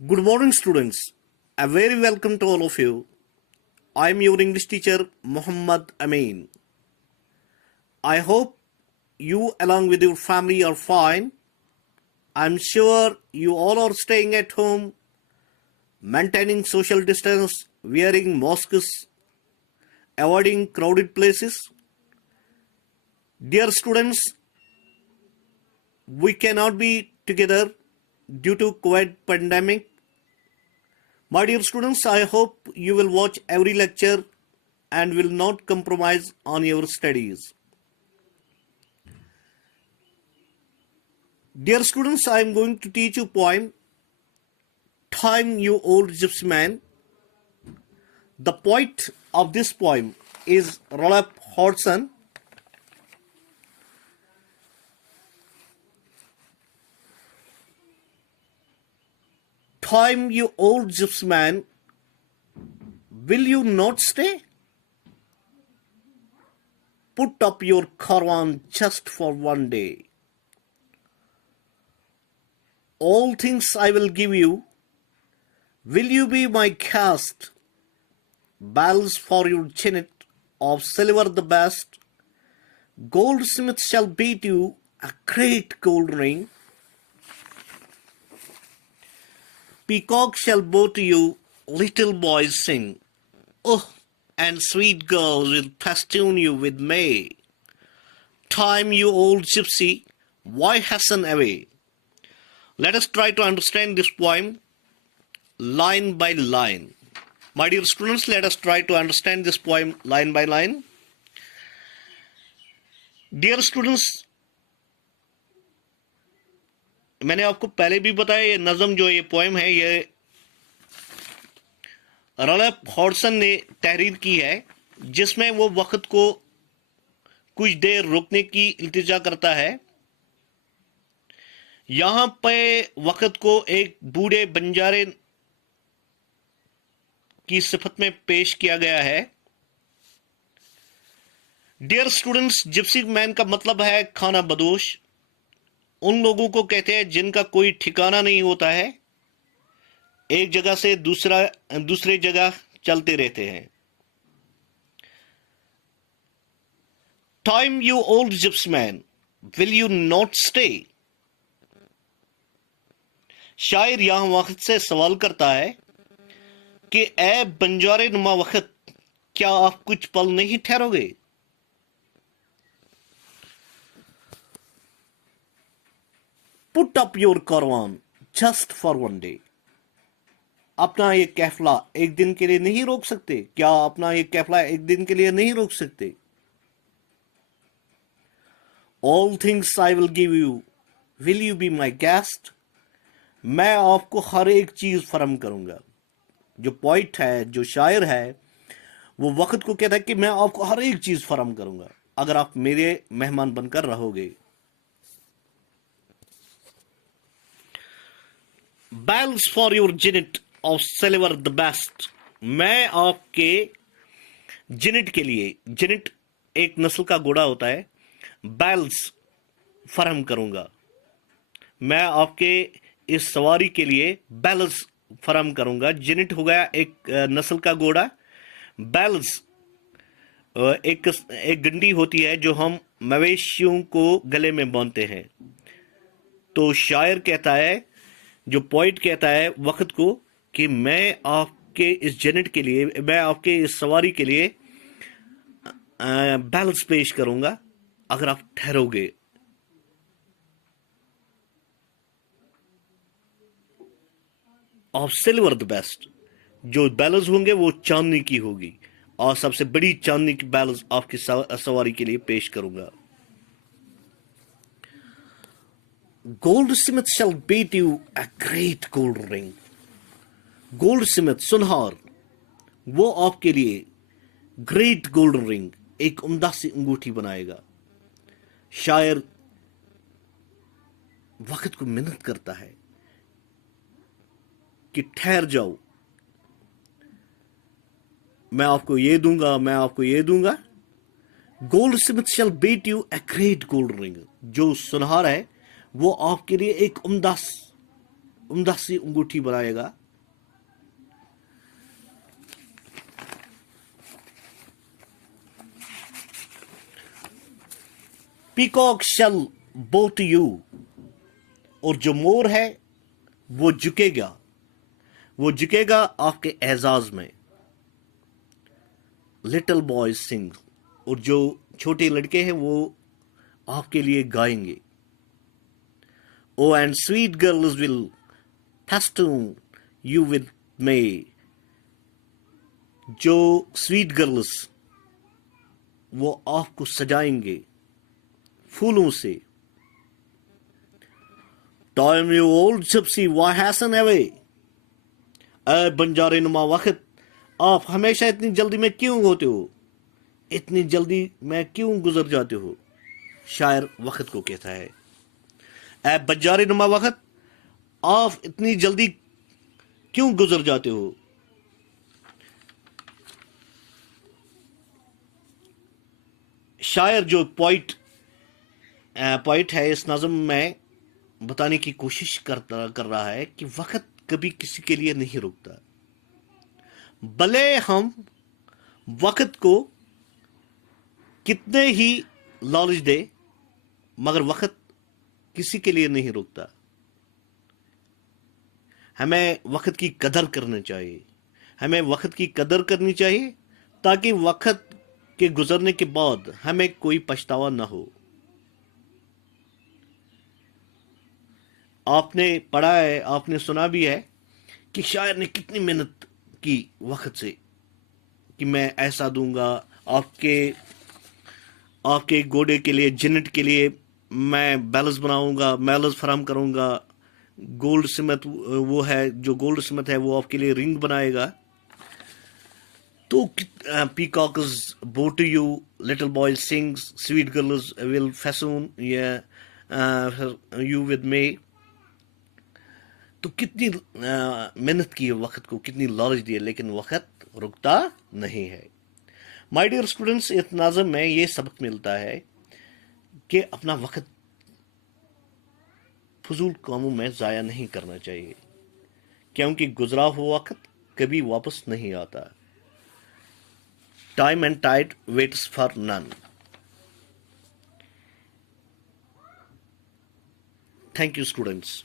Good morning, students. A very welcome to all of you. I am your English teacher, Muhammad Amin. I hope you, along with your family, are fine. I'm sure you all are staying at home, maintaining social distance, wearing masks, avoiding crowded places. Dear students, we cannot be together due to COVID pandemic. My dear students, I hope you will watch every lecture and will not compromise on your studies. Dear students, I am going to teach you a poem, Time You Old Gypsy Man. The poet of this poem is Ralph Hodgson. Time, you old gypsy man, will you not stay? Put up your caravan just for one day. All things I will give you. Will you be my guest? Bells for your chariot of silver the best. Goldsmith shall beat you a great gold ring. Peacock shall bow to you, little boys sing. Oh, and sweet girls will festoon you with May. Time, you old gypsy, why hasten away? Let us try to understand this poem line by line. My dear students, let us try to understand this poem line by line. Dear students, मैंने आपको पहले भी बताया ये नज़म जो ये poem है ये रॉल्फ हॉडसन ने तहरीर की है जिसमें वो वक्त को कुछ देर रुकने की इल्तिजा करता है। यहाँ पे वक्त को एक बूढ़े बंजारे की सिफत में पेश किया गया है। डियर स्टूडेंट्स, जिप्सी मैन का मतलब है खाना बदोश। उन लोगों को कहते हैं जिनका कोई ठिकाना नहीं होता है, एक जगह से दूसरे जगह चलते रहते हैं। Time, you old Gypsy man, will you not stay? शायर यहां वक्त से सवाल करता है कि ए बंजारे नुमा वक्त, क्या आप कुछ पल नहीं ठहरोगे? Put up your caravan just for one day. अपना ये कैफला एक दिन के लिए नहीं रोक सकते? क्या अपना ये कैफला एक दिन के लिए नहीं रोक सकते? All things I will give you. Will you be my guest? मैं आपको हर एक चीज फराहम करूंगा। जो पोइट है, जो शायर है, वो वक्त को कहता है कि मैं आपको हर एक चीज फराहम करूंगा अगर आप मेरे मेहमान बनकर रहोगे। Bells for your jennet of silver the best. मैं आपके जेनेट के लिए, जेनेट एक नस्ल का घोड़ा होता है, बैल्स फराहम करूंगा। मैं आपके इस सवारी के लिए बैल्स फराहम करूंगा। जेनेट हो गया एक नस्ल का घोड़ा। बैल्स एक गंडी होती है जो हम मवेशियों को गले में बांधते हैं। तो शायर कहता है, जो पोइट कहता है वक्त को कि मैं आपके इस जेनेट के लिए, मैं आपके इस सवारी के लिए बैल्स पेश करूंगा अगर आप ठहरोगे। ऑफ सिल्वर द बेस्ट, जो बैल्स होंगे वो चांदनी की होगी और सबसे बड़ी चांदनी की बैल्स आपकी सवारी के लिए पेश करूंगा। Goldsmith shall beat you a great gold ring. Goldsmith, सुनहार, वो आपके लिए ग्रेट गोल्ड रिंग, एक उम्दा सी अंगूठी बनाएगा। शायर वक्त को मिन्नत करता है कि ठहर जाओ, मैं आपको ये दूंगा, मैं आपको ये दूंगा। Goldsmith shall beat you a great gold ring. जो सुनहार है वो आपके लिए एक उम्दा उम्दा सी अंगूठी बनाएगा। पीकॉक शल बो टू यू, और जो मोर है वो झुकेगा आपके एजाज में। लिटिल बॉयज सिंग, और जो छोटे लड़के हैं वो आपके लिए गाएंगे। O and sweet girls will festoon you with may, जो स्वीट गर्ल्स वो आपको सजाएंगे फूलों से। Time you old gypsy why hasten away, ऐ बंजारे नुमा वक्त, आप हमेशा इतनी जल्दी में क्यों होते हो, इतनी जल्दी में क्यों गुजर जाते हो। शायर वक्त को कहता है, ऐ बंजारे नुमा वक्त, आप इतनी जल्दी क्यों गुजर जाते हो। शायर जो पोइट है इस नज़म में बताने की कोशिश कर रहा है कि वक्त कभी किसी के लिए नहीं रुकता। भले हम वक्त को कितने ही लालच दे, मगर वक्त किसी के लिए नहीं रुकता। हमें वक्त की कदर करनी चाहिए, हमें वक्त की कदर करनी चाहिए ताकि वक्त के गुजरने के बाद हमें कोई पछतावा ना हो। आपने पढ़ा है, आपने सुना भी है कि शायर ने कितनी मेहनत की वक्त से कि मैं ऐसा दूंगा आपके घोड़े के लिए, जिन्नत के लिए मैं बैलेंस बनाऊंगा, मैलस फराम करूंगा। गोल्ड स्मिथ वो है, जो गोल्ड स्मिथ है वो आपके लिए रिंग बनाएगा। तो peacock is bow to you, little boy sings, sweet girls will festoon you with may. तो कितनी मेहनत की है वक्त को, कितनी लालच दी है, लेकिन वक्त रुकता नहीं है। माय डियर स्टूडेंट्स, इस नाज़म में ये सबक मिलता है कि अपना वक्त फजूल कामों में ज़ाया नहीं करना चाहिए, क्योंकि गुजरा हुआ वक्त कभी वापस नहीं आता। Time and tide waits for none. Thank you students.